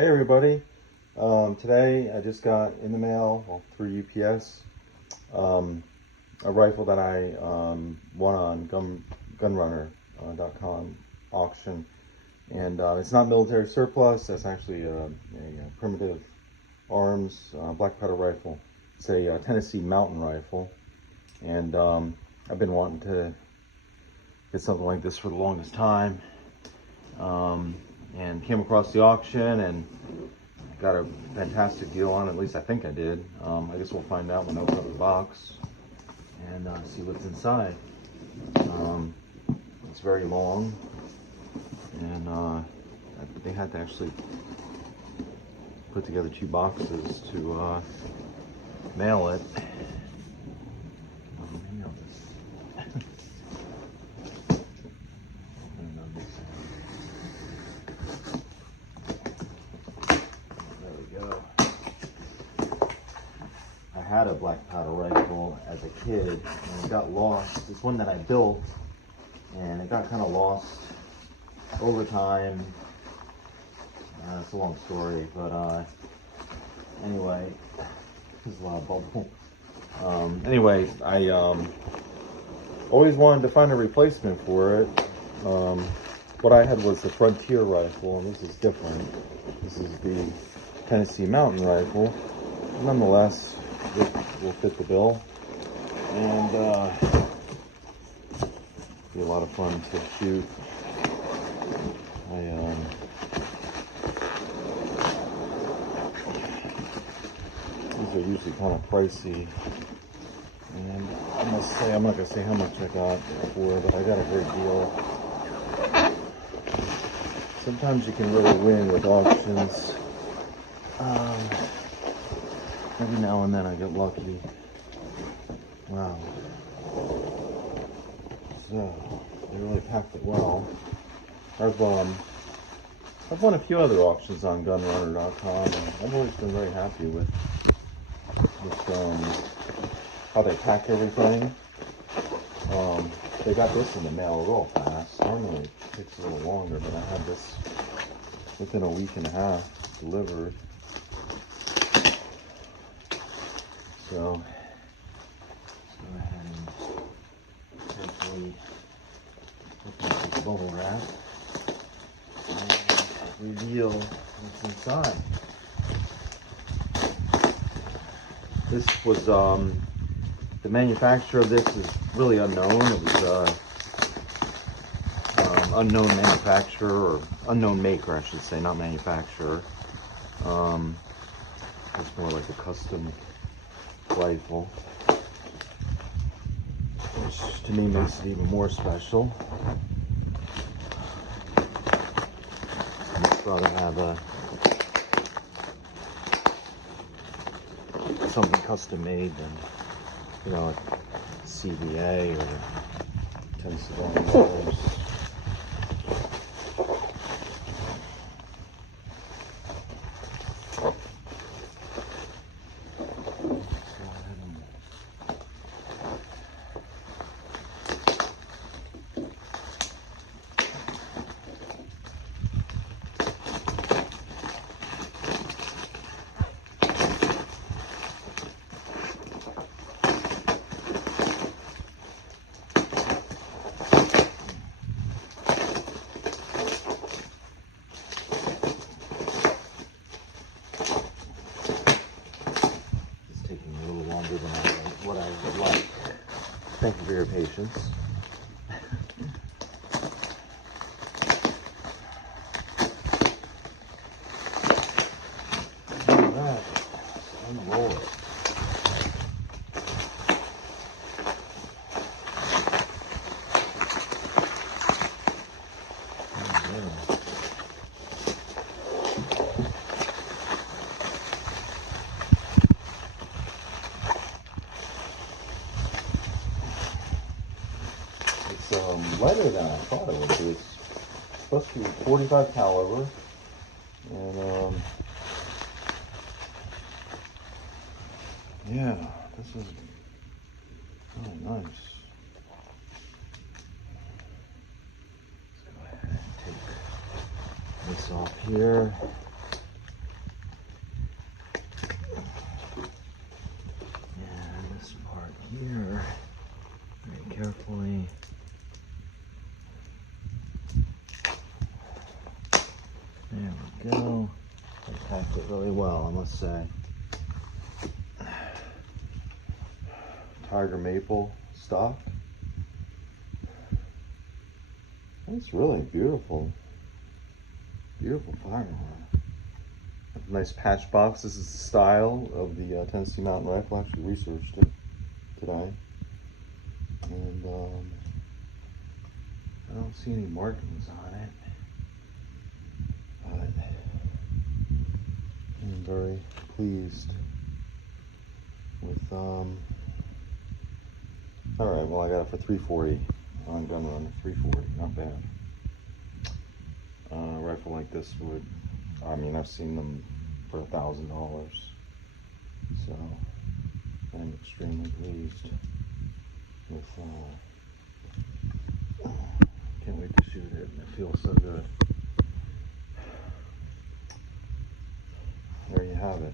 Hey everybody, today I just got in the mail, well, through UPS, a rifle that I won on GunRunner.com auction, and it's not military surplus. That's actually a primitive arms black powder rifle. It's a Tennessee mountain rifle, and I've been wanting to get something like this for the longest time. And came across the auction and got a fantastic deal on it. At least I think I did. I guess we'll find out when I open up the box and see what's inside. It's very long, and they had to actually put together 2 boxes to mail it. I had a black powder rifle as a kid and it got lost. It's one that I built and it got kind of lost over time. It's a long story, but anyway, there's a lot of bubble. Anyway, I always wanted to find a replacement for it. What I had was the Frontier rifle, and this is different. This is the Tennessee mountain rifle. Nonetheless, it will fit the bill, and be a lot of fun to shoot. These are usually kind of pricey, and I must say, I'm not going to say how much I got for, but I got a great deal. Sometimes you can really win with auctions. Every now and then I get lucky. Wow. So, they really packed it well. I've won a few other auctions on GunRunner.com, and I've always been very happy with how they pack everything. They got this in the mail real fast. Normally it takes a little longer, but I had this within a week and a half delivered. So let's go ahead and carefully open up the bubble wrap and reveal what's inside. This was the manufacturer of this is really unknown. It was unknown manufacturer, or unknown maker, I should say, not manufacturer. It's more like a custom rifle, which to me makes it even more special. I'd rather have something custom made than, you know, a CBA or Tennessee Volunteers. What I would like. Thank you for your patience. All right, unroll it. Lighter than I thought it would be. It's supposed to be 45 caliber, and yeah, this is really nice. Let's go ahead and take this off here. So they packed it really well, I must say. Tiger maple stock. It's really beautiful. Beautiful firearm. Nice patch box. This is the style of the Tennessee Mountain Rifle. I actually researched it today. And I don't see any markings on it. But I'm very pleased with alright, well I got it for $340 on GunRunner. $340, not bad. A rifle like this would, I mean, I've seen them for $1,000, so I'm extremely pleased with, can't wait to shoot it. It feels so good. There you have it.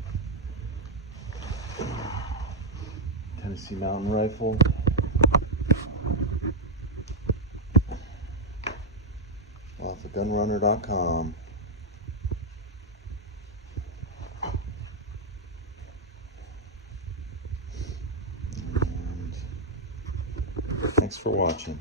Tennessee Mountain Rifle. Off of GunRunner.com. And thanks for watching.